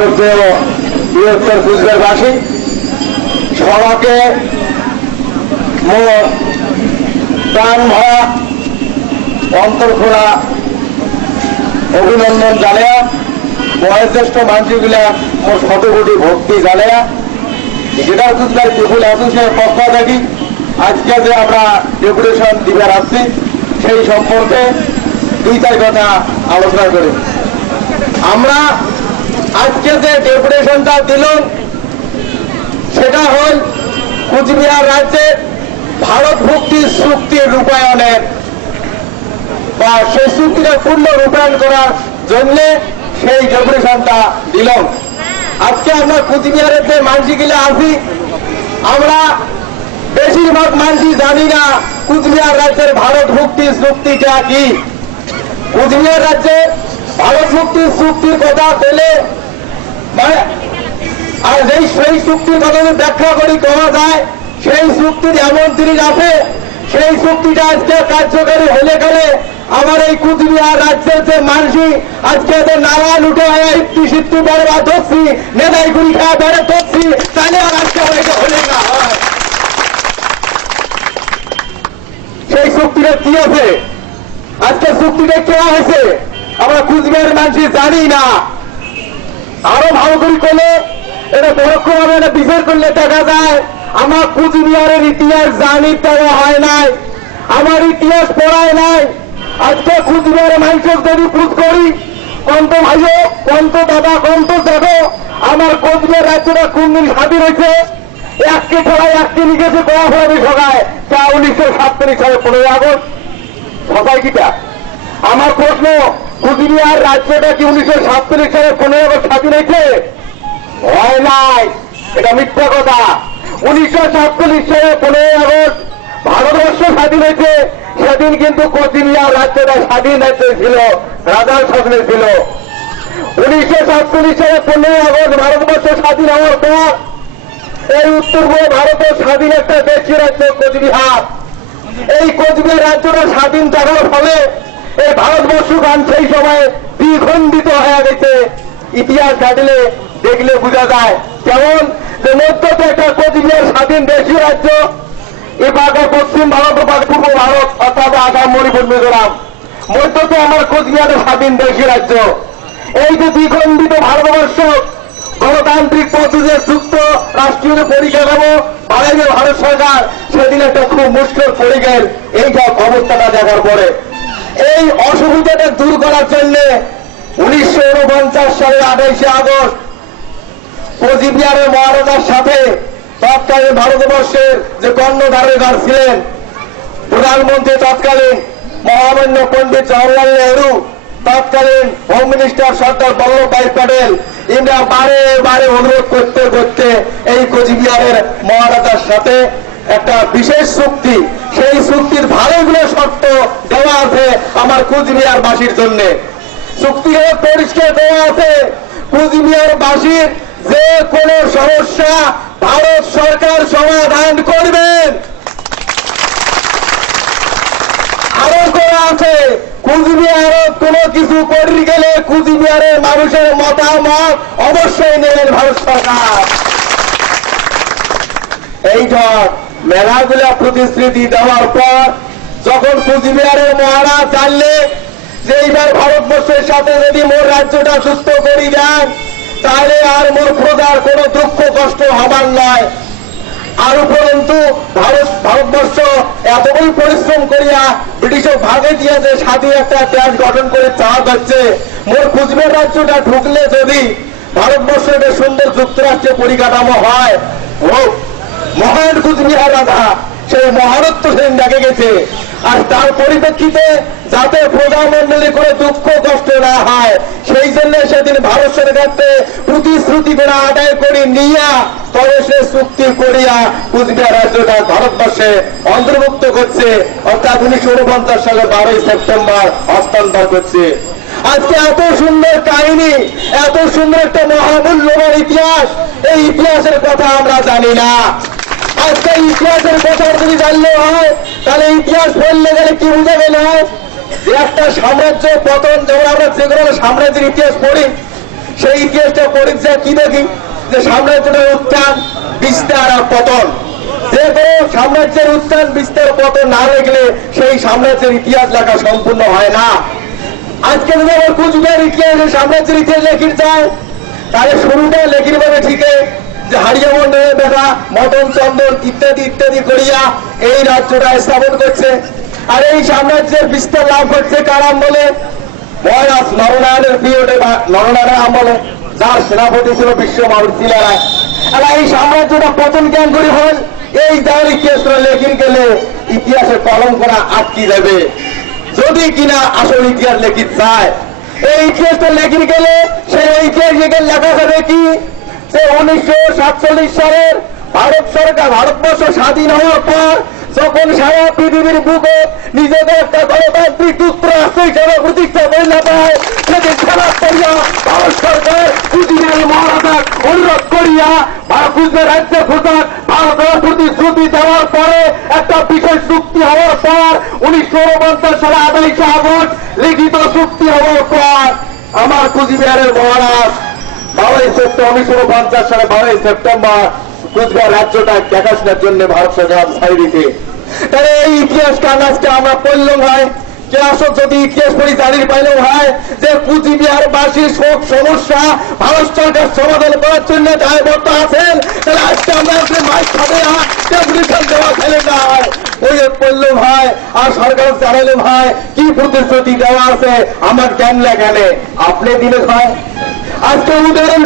শ্রদ্ধেয় বৃহত্তর কুচবিহারবাসী সবাকে মোর প্রাণ ভরা অন্তর খোলা অভিনন্দন জানায়া বয়োজ্যেষ্ঠ মানুষগুলা মোর শত কোটি ভক্তি জানায়া যেটা কুচবিহার পিপুল অ্যাসোসিয়েশনের পক্ষ থাকি আজকে যে আমরা ডেপুটেশন দিবে আসছি, সেই সম্পর্কে দুই চার কথা আলোচনা করি। আমরা আজকে যে ডেপুটেশনটা দিল সেটা হল কুচবিহার রাজ্যের ভারত মুক্তি চুক্তির রূপায়ণের। বা সেই চুক্তিটা পূর্ণ রূপায়ণ করার জন্য সেই ডেপুটেশনটা দিলাম। আজকে আমরা কুচবিহারের যে মানসিগুলো আসি আমরা বেশিরভাগ মানুষই জানি না কুচবিহার রাজ্যের ভারত মুক্তি চুক্তিটা কি। কুচবিহার রাজ্যে ভারত মুক্তি চুক্তির কথা পেলে আর যেই সেই চুক্তির কথা যদি ব্যাখ্যা করি করা যায়, সেই চুক্তির এমন জিনিস আছে, সেই চুক্তিটা আজকে কার্যকরী হলে গেলে আমার এই কুচবিহার রাজ্যের যে মানুষই আজকে যে নারায়ণ উঠে একটু বড় ধরছি নেদাই গুড়ি খাওয়া বেড়ে ধরছি তাহলে আর আজকে হলে না হয়। সেই চুক্তিটা কি আছে? আজকে চুক্তিটা কেয়া হয়েছে আমরা কুচবিহারের মানুষ জানি না। আরও ভালো করে করলে এটা পরোক্ষ ভাবে এটা বিচার করলে দেখা যায়, আমার কুচবিহারের ইতিহাস জানি দেওয়া হয় নাই, আমার ইতিহাস পড়ায় নাই। আজকে কুচবিহারের মানুষের যদি পুজ করি, কন্ত ভাইও, কন্ত দাদা, কন্ত দেখো আমার কোচবিহার রাজ্যটা কোন দিন স্বাধীন হয়েছে? একটি খেলায় একটি লিখেছে, কয়া ফেলাবি সকায় তা উনিশশো সাতত্রিশ সালে পনেরোই আগস্ট। সবাই কিটা? আমার প্রশ্ন কুচবিহার রাজ্যটা কি উনিশশো সাতচল্লিশ সালে পনেরো আগস্ট স্বাধীন হয়েছে। হয় নাই, এটা মিথ্যা কথা। উনিশশো সাতচল্লিশ সালে পনেরোই আগস্ট ভারতবর্ষ স্বাধীন হয়েছে। সেদিন কিন্তু কোচবিহার রাজ্যটা স্বাধীন ছিল, রাজার শাসনে ছিল। উনিশশো সাতচল্লিশ সালে পনেরোই আগস্ট ভারতবর্ষ স্বাধীন হওয়ার পর এই উত্তর পূর্ব ভারতের স্বাধীন একটা দেশি রাজ্য কোচবিহার। এই কোচবিহার রাজ্যটা স্বাধীন থাকার ফলে এই ভারতবর্ষ গান সেই সময় দ্বিখণ্ডিত হয়ে গেছে। ইতিহাস ঘাটলে দেখলে বোঝা যায়, যেমন যে মধ্যতে একটা কোচবিহার স্বাধীন দেশীয় রাজ্য এই বাঘা পশ্চিম ভারত বাঘ পূর্ব ভারত, অর্থাৎ আগাম মণিপুর মিজোরাম মধ্যতে আমার কোচবিহারের স্বাধীন দেশীয় রাজ্য। এই যে দ্বিখণ্ডিত ভারতবর্ষ, গণতান্ত্রিক পদ্ধতিতে যুক্ত রাষ্ট্রীয় পরিকাঠামো বাড়াইবে ভারত সরকার, সেদিন একটা খুব মুশকিল পড়ে গেল এই সব অবস্থাটা দেখার পরে। এই অসুবিধাটা দূর করার জন্য উনিশশো উনপঞ্চাশ সালের আঠাইশে আগস্ট কোচবিহারের মহারাজার সাথে তৎকালীন ভারতবর্ষের যে কর্ণধারের ছিলেন প্রধানমন্ত্রী তৎকালীন মহামান্য পণ্ডিত জওয়াহরলাল নেহরু, তৎকালীন home minister Sardar Vallabhbhai Patel, India বারে বারে অনুরোধ করতে করতে এই কোচবিহারের মহারাজার সাথে একটা বিশেষ চুক্তি, সেই চুক্তির দেওয়া আছে আমার কুচবিহার বাসীর জন্য। চুক্তির পরিষ্কার দেওয়া আছে, কুচবিহার বাসীর যে কোনো সমস্যা ভারত সরকার সমাধান করবেন আরও করা আছে, কুচবিহারে কোনো কিছু করি গেলে কুচবিহারের মানুষের মতামত অবশ্যই নেবেন ভারত সরকার। এই ধর, মেলাগুলা প্রতিশ্রুতি দেওয়ার পর যখন কুচবিহারের মহারাজ জানলে যে এইবার ভারতবর্ষের সাথে যদি মোর রাজ্যটা সুস্থ করি দেন তাহলে আর মোর প্রজার কোনো দুঃখ কষ্ট হবার নয়। আর উপরন্তু, ভারত, ভারতবর্ষ এতটাই পরিশ্রম করিয়া ব্রিটিশের ভাগে দিয়ে যে স্বাধীন একটা দেশ গঠন করে চাওয়া হচ্ছে মোর কুচবিহার রাজ্যটা ঢুকলে যদি ভারতবর্ষ একটা সুন্দর যুক্তরাষ্ট্রের পরিকাঠামো হয় মহান কুচবিহার রাজা সেই মহারত্ব সেদিন দেখে গেছে। আর তার পরিপ্রেক্ষিতে যাতে প্রজামন্ডলী করে দুঃখ, কষ্ট না হয়, সেই জন্য সেদিন ভারত সরকারকে প্রতিশ্রুতি করে আদায় করে নিয়া তবে সে চুক্তি করিয়া কুচবিহার রাজ্যটা ভারতবর্ষে অন্তর্ভুক্ত করছে। অর্থাৎ উনিশশো উনপঞ্চাশ সালের বারোই সেপ্টেম্বর হস্তান্তর করছে। আজকে এত সুন্দর কাহিনী, এত সুন্দর একটা মহামূল্যবান ইতিহাস, এই ইতিহাসের কথা আমরা জানি না। আজকে ইতিহাসের কথা যদি জানলে হয়, তাহলে ইতিহাস পড়লে গেলে কি বুঝে গেলে হয়? যে একটা সাম্রাজ্য পতন যেমন আমরা যে কোনো সাম্রাজ্যের ইতিহাস পড়ি, সেই ইতিহাসটা পরিচয় কি দেখি? যে সাম্রাজ্যটার উত্থান, বিস্তার আর পতন। যে কোনো সাম্রাজ্যের উত্থান, বিস্তার, পতন না লিখলে সেই সাম্রাজ্যের ইতিহাস লেখা সম্পূর্ণ হয় না। আজকে যদি আমার কুচবিহার ইতিহাসে সাম্রাজ্যের ইতিহাস লেখির চায় তাহলে শুরুটা লেখির ভাবে ঠিকই। যে হারিয়া মন্ডলের বেটা, মদন, চন্দন ইত্যাদি ইত্যাদি করিয়া এই রাজ্যটা স্থাপন করছে। আর এই সাম্রাজ্যের বিস্তার লাভ করছে কার আমলে মহারাজ নরনারায়ণের পিরিয়ডে বা নরনারায়ণ আমলে যার সেনাপতি ছিল বিশ্ব রায় আর এই সাম্রাজ্যটা পতন জ্ঞান করে হল? এই যার ইতিহাস লেখিন গেলে ইতিহাসে কলম করা আটকি যাবে। যদি কিনা আসল ইতিহাস লেখি চায় এই ইতিহাসটা লেখিন গেলে সেই ইতিহাস লেখা যাবে কি? যে উনিশশো সাতচল্লিশ সালের ভারত সরকার, ভারতবর্ষ স্বাধীন হওয়ার পর যখন সারা পৃথিবীর বুকে নিজেদের একটা গণতান্ত্রিক যুক্তরাষ্ট্র হিসেবে প্রতিষ্ঠা করে না পায় সেদিন খারাপ করিয়া ভারত সরকার কুচবিহার মহারাজা অনুরোধ করিয়া বা কুচবিহার রাজ্য ঘোষক ভারতের প্রতিশ্রুতি দেওয়ার পরে একটা বিশেষ চুক্তি হওয়ার পর উনিশশো উনপঞ্চাশ সালে আঠাইশে আগস্ট লিখিত চুক্তি হওয়ার পর আমার কুচবিহারের মহারাজ বারোই সেপ্টেম্বর উনিশশো পঞ্চাশ সালে বারোই সেপ্টেম্বর কুচবিহার রাজ্যটা দেখাশোনার জন্য ভারত সরকার ছাড়ি দিতে তাহলে এই ইতিহাস কাগজটা আমরা পড়লাম হয় ক্লাসক যদি ইতিহাস পড়ি জানির পাইলেও হয় যে কুচবিহার বাসীর শোক সমস্যা ভারত সরকার সমাধান করার জন্য দায়বদ্ধ আছেন, তাহলে আজকে আমরা আপনি মাইক খাবে না দেওয়া খেলে না। ওই পড়লাম হয় আর সরকার জানালাম হয় কি প্রতিশ্রুতি দেওয়া আছে, আমার জ্ঞান লেখানে আপনি দিলে হয় আজকে উদাহরণ